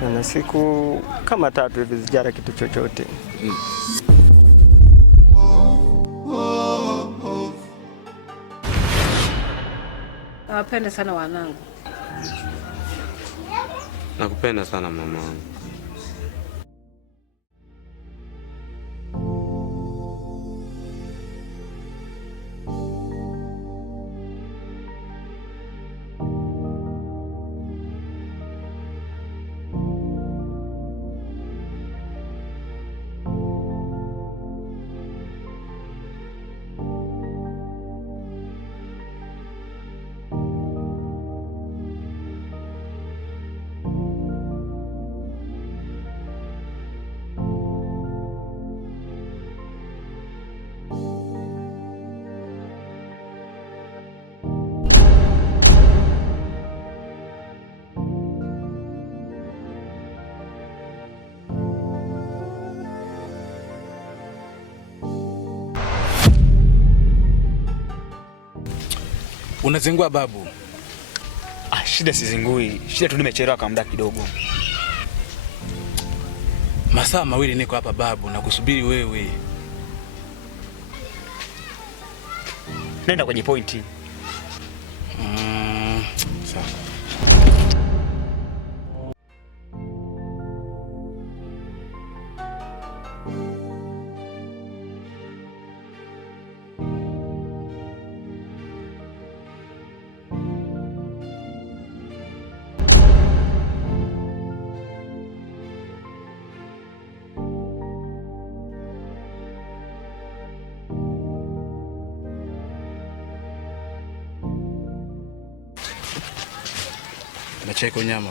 na siku kama 3 hivi sijala kitu chochote. Nawapenda sana wanangu. Nakupenda sana mama. Unazingua babu? Shida sizingui. Shida tu nimechelewa kwa muda kidogo. Masaa 2 niko hapa babu na kusubiri wewe. Nenda kwenye pointi. Sawa. Nacheko nyama.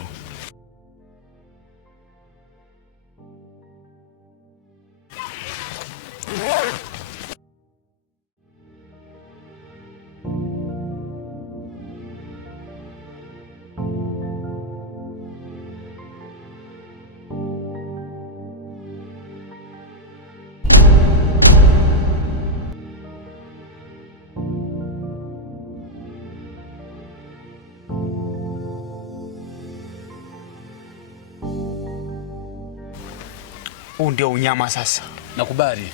Huu ndio unyama sasa. Nakubali.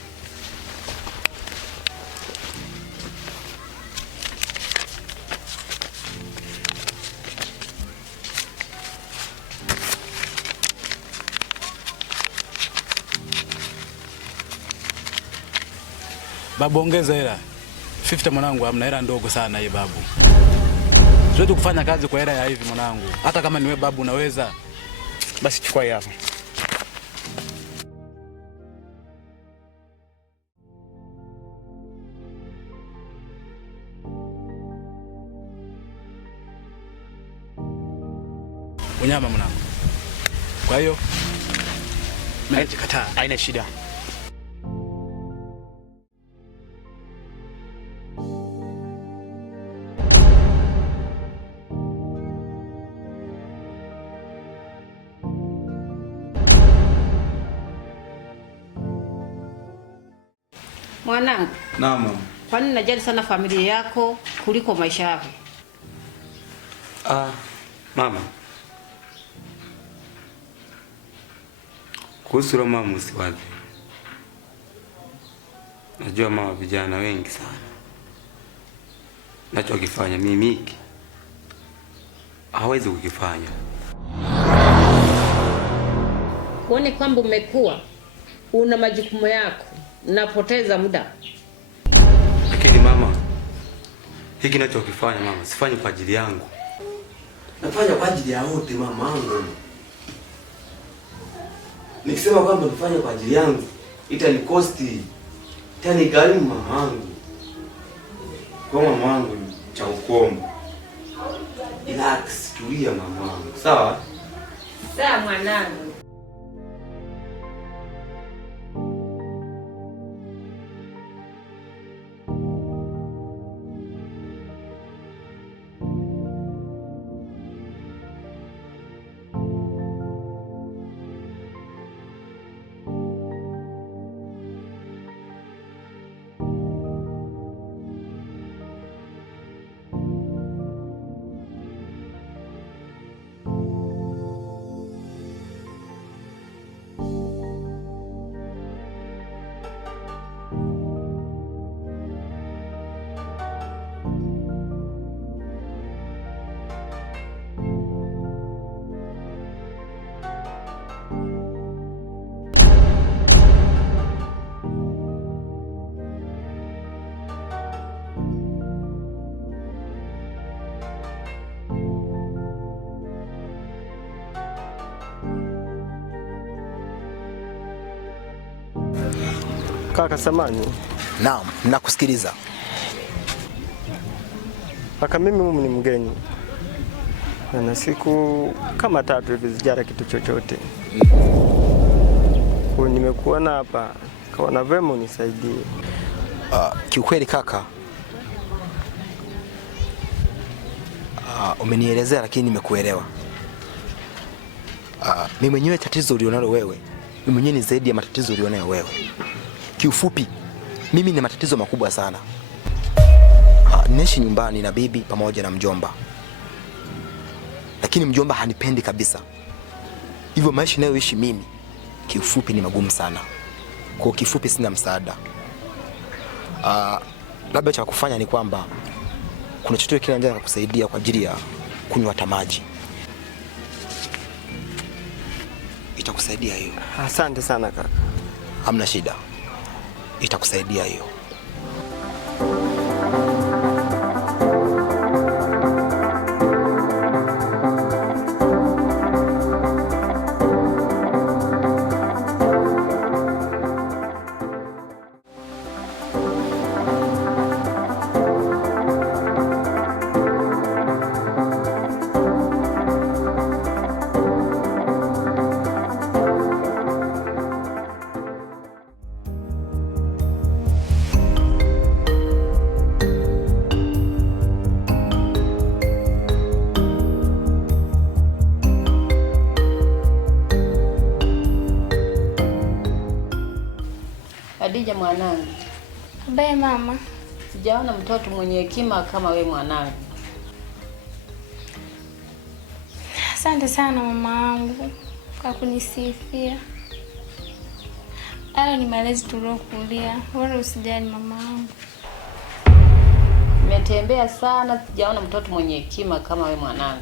Babu, ongeza hela. 50 mwanangu, amna hela ndogo sana hii babu. Siwezi kufanya kazi kwa hela ya hivi mwanangu. Hata kama niwe babu unaweza. Basi chukua hii hapa. Unyama mwanangu. Kwa hiyo mimi nitakataa. Haina shida. Mwanangu. Naam mama. Kwa nini unajali sana familia yako kuliko maisha yako? Mama. Kuhusu mama usiwazi. Najua mama vijana wengi sana. Nachokifanya mimi hiki hawezi kukifanya. Uone kwamba umekuwa una majukumu yako, unapoteza muda. Lakini mama, hiki nachokifanya mama, sifanyi kwa ajili yangu. Nafanya kwa ajili ya wote mamangu. Nikisema kwamba nafanya kwa ajili yangu, itanikosti. Itanigharimu mamangu. Kwa mamangu cha ukomo. Relax, tulia mamangu. Sawa? Sawa mwanangu. Kaka samani. Naam, nakusikiliza. Kaka mimi humu ni mgeni. Na siku kama 3 hivi sijara kitu chochote. Kwa nimekuona hapa, kaona vema unisaidie. Kiukweli kaka, umenielezea lakini nimekuelewa. Mimi mwenyewe tatizo ulionalo wewe, mimi mwenyewe ni zaidi ya matatizo ulionayo wewe. Kiufupi, mimi ni matatizo makubwa sana. Naishi nyumbani na bibi pamoja na mjomba. Lakini mjomba hanipendi kabisa. Hivyo maisha ninayoishi mimi kiufupi ni magumu sana. Kwa kifupi sina msaada. Labda cha kufanya ni kwamba kuna chochote kile naweza kukusaidia kwa ajili ya kunywa maji. Itakusaidia hiyo. Asante sana kaka. Hamna shida. Itakusaidia hiyo. Khadija mwanangu. Abe mama. Sijaona mtoto mwenye hekima kama we mwanangu. Asante sana mama wangu kwa kunisifia. Hayo ni malezi tuliokulia. Wala usijali mama wangu. Nimetembea sana, sijaona mtoto mwenye hekima kama we mwanangu.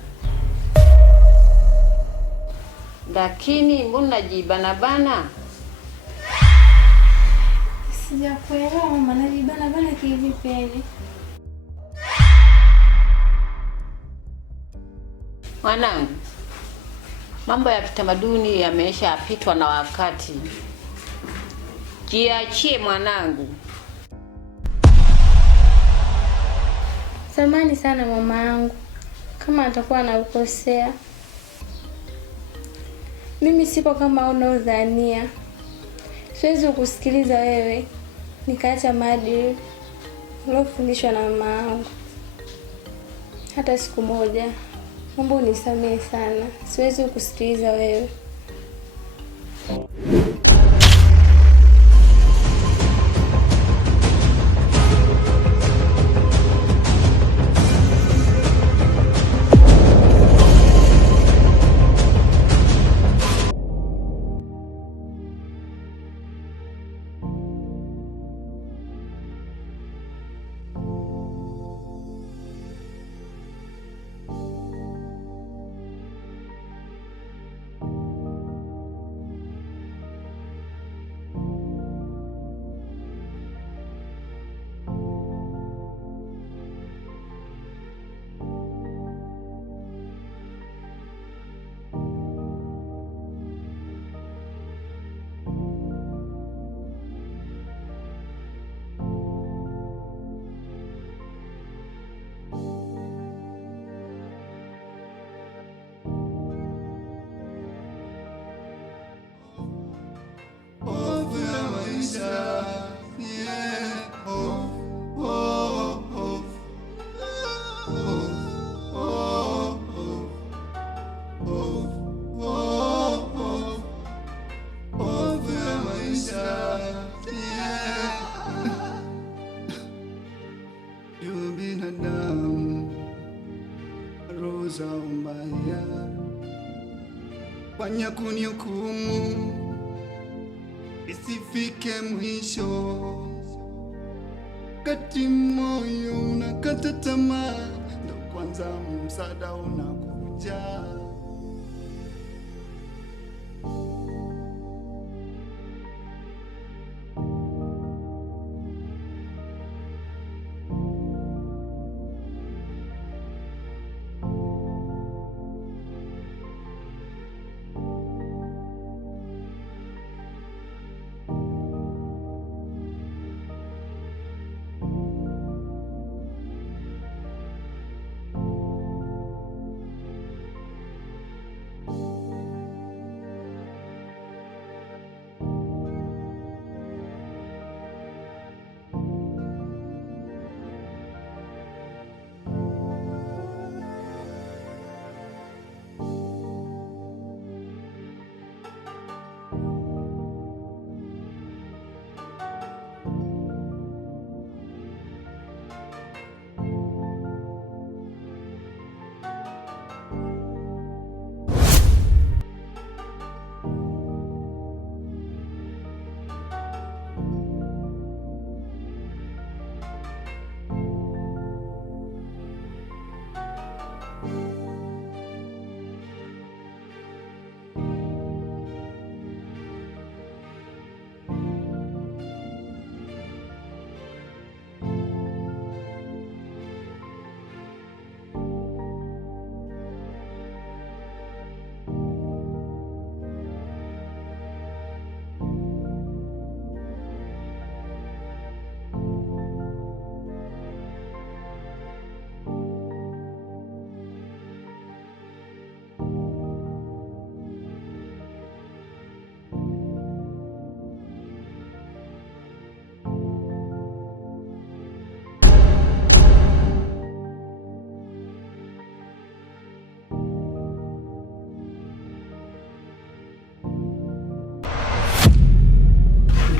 Lakini mbona unajibana bana? Sijakuelewa mama, najibana bana kivipi hivi? Mwanangu, mambo ya kitamaduni yameshapitwa na wakati. Jiachie mwanangu. Samahani sana mama yangu kama atakuwa nakukosea. Mimi sipo kama unaodhania. Siwezi kukusikiliza wewe nikaacha maadili nilofundishwa na mama yangu hata siku moja. Mungu unisamehe sana. Siwezi kukusikiliza wewe. Fanya kunihukumu isifike mwisho, kati moyo unakata tamaa, ndo kwanza msaada unakuja.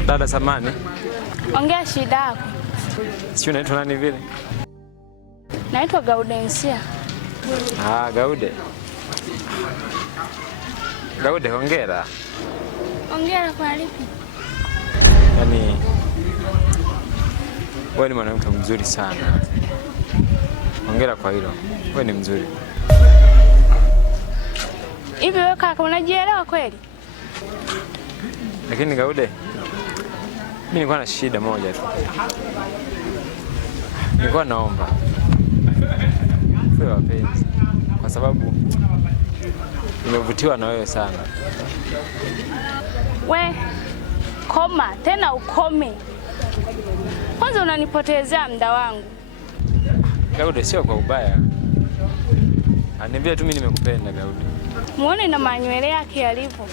Dada samani. Ongea shida yako. Sio unaitwa nani vile? Naitwa Gaudensia. Gaude. Gaude, hongera. Hongera kwa lipi? Yaani wewe ni mwanamke mzuri sana. Hongera kwa hilo. Wewe ni mzuri. Hivi wewe kaka unajielewa kweli? Lakini Gaude, mimi nilikuwa na shida moja tu. Nilikuwa naomba tuwe wapenzi kwa sababu nimevutiwa na wewe sana. We, koma, tena ukome. Kwanza unanipotezea muda wangu. Gaude, sio kwa ubaya. Ananiambia tu mimi nimekupenda Gaude. Muone na manywele yake yalivyo.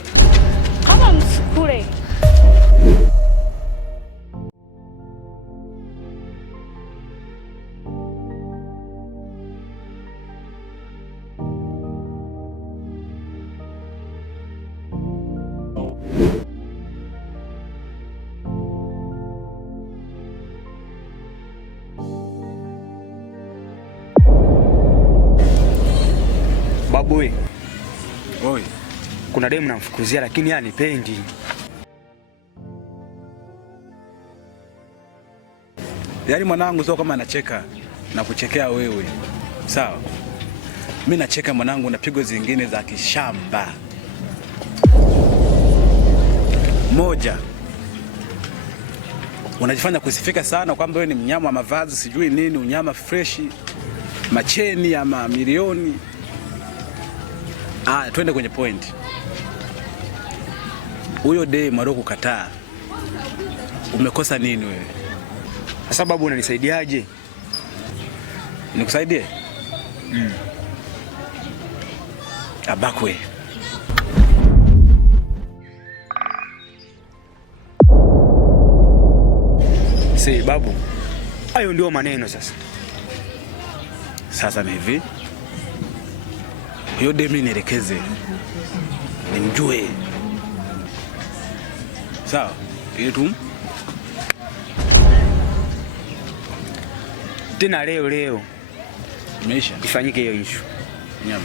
Kama msukule. Babu, oi, kuna demu namfukuzia lakini hanipendi. Yaani mwanangu sio kama anacheka na kuchekea wewe. Sawa? Mimi nacheka mwanangu na pigo zingine za kishamba. Moja. Unajifanya kusifika sana kwamba wewe ni mnyama wa mavazi sijui nini, unyama freshi, macheni ama milioni. Twende kwenye point. Huyo demu aliyokukataa umekosa nini wewe? Sasa babu unanisaidiaje? Nikusaidie? Abakwe. Si babu. Hayo ndio maneno sasa. Sasa ni hivi. Hiyo demu nielekeze. Nimjue. Sawa? Ile tu. Tena leo. Imeisha. Ifanyike hiyo issue. Nyama.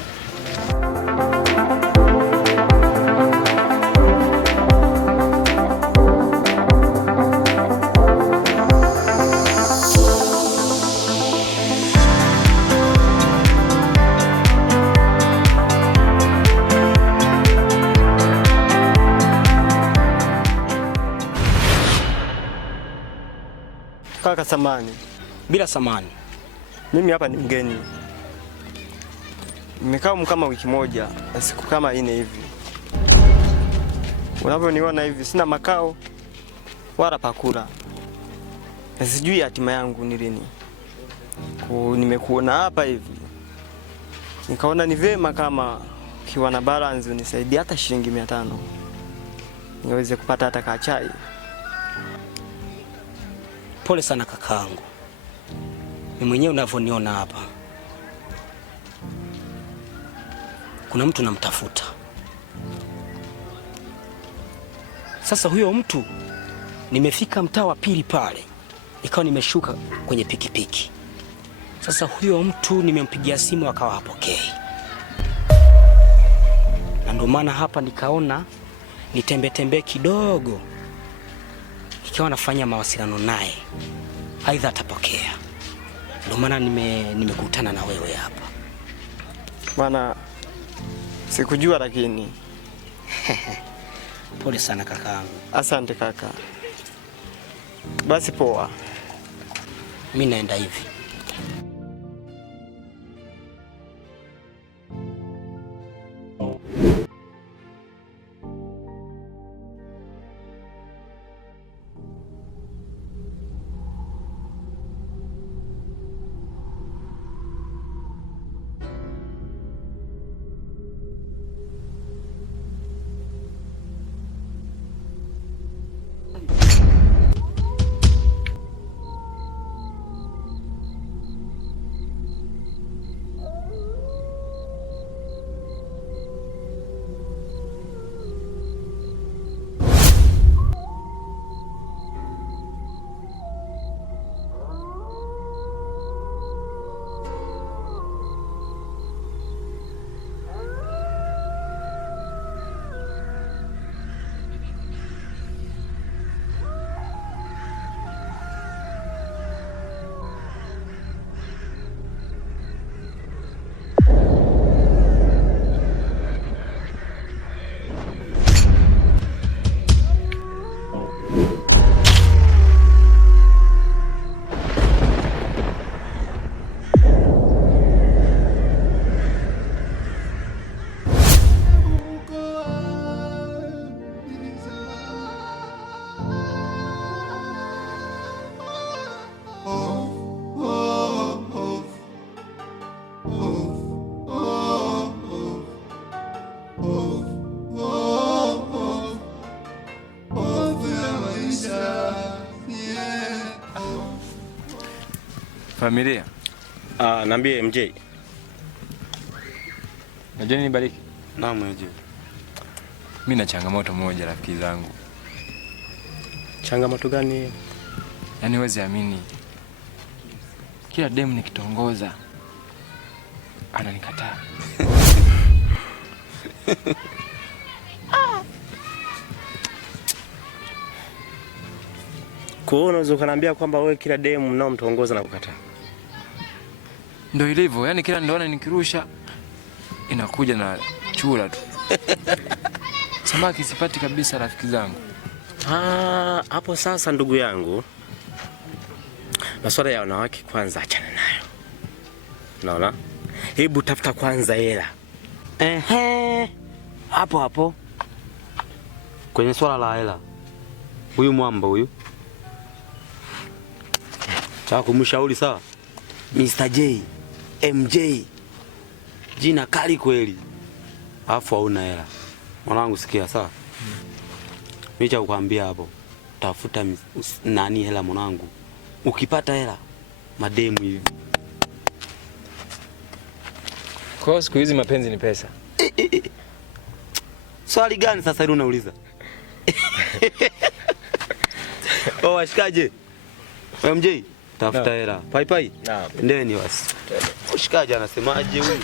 Kaka samani. Bila samani. Mimi hapa ni mgeni. Nimekaa kama wiki moja, siku kama 4 hivi. Unavyoniona hivi sina makao wala pakula. Sijui hatima yangu ni lini. Nimekuona hapa hivi. Nikaona ni vema kama kiwa na balance unisaidie hata shilingi 500. Niweze kupata hata kachai. Pole sana kakaangu. Ni mwenyewe unavyoniona hapa. Kuna mtu namtafuta. Sasa huyo mtu nimefika mtaa wa pili pale. Ikawa nimeshuka kwenye pikipiki. Sasa huyo mtu nimempigia simu akawa hapokei. Na ndio maana hapa nikaona nitembe kidogo. Ikiwa nafanya mawasiliano naye. Aidha atapokea. Ndio maana nimekutana na wewe hapa. Bwana sikujua lakini. Pole sana kakaangu. Asante kaka. Basi poa. Mimi naenda hivi. Familia. Niambie MJ. Najua nini Bariki? Naam MJ. Mimi na changamoto moja rafiki zangu. Changamoto gani? Yaani huwezi amini. Kila demu nikitongoza ananikataa. Kwa hiyo unaweza kuniambia kwamba wewe kila demu mnaomtongoza na kukataa? Ndio ilivyo, yaani kila ndoana nikirusha inakuja na chura tu. Samaki sipati kabisa rafiki zangu. Hapo sasa ndugu yangu, masuala ya wanawake kwanza achana nayo. Unaona? Hebu tafuta kwanza hela. Hapo hapo. Kwenye swala la hela. Huyu mwamba huyu. Cha kumshauri sawa? Mr. J, MJ. Jina kali kweli. Alafu hauna hela. Mwanangu sikia sawa? Mimi cha kukwambia hapo. Tafuta nani hela mwanangu. Ukipata hela mademu hivi. Kwa siku hizi mapenzi ni pesa. Swali gani sasa hilo unauliza? Washikaje? MJ, tafuta hela. Pai. Naam. Ndeni basi. Washikaje anasemaje huyu?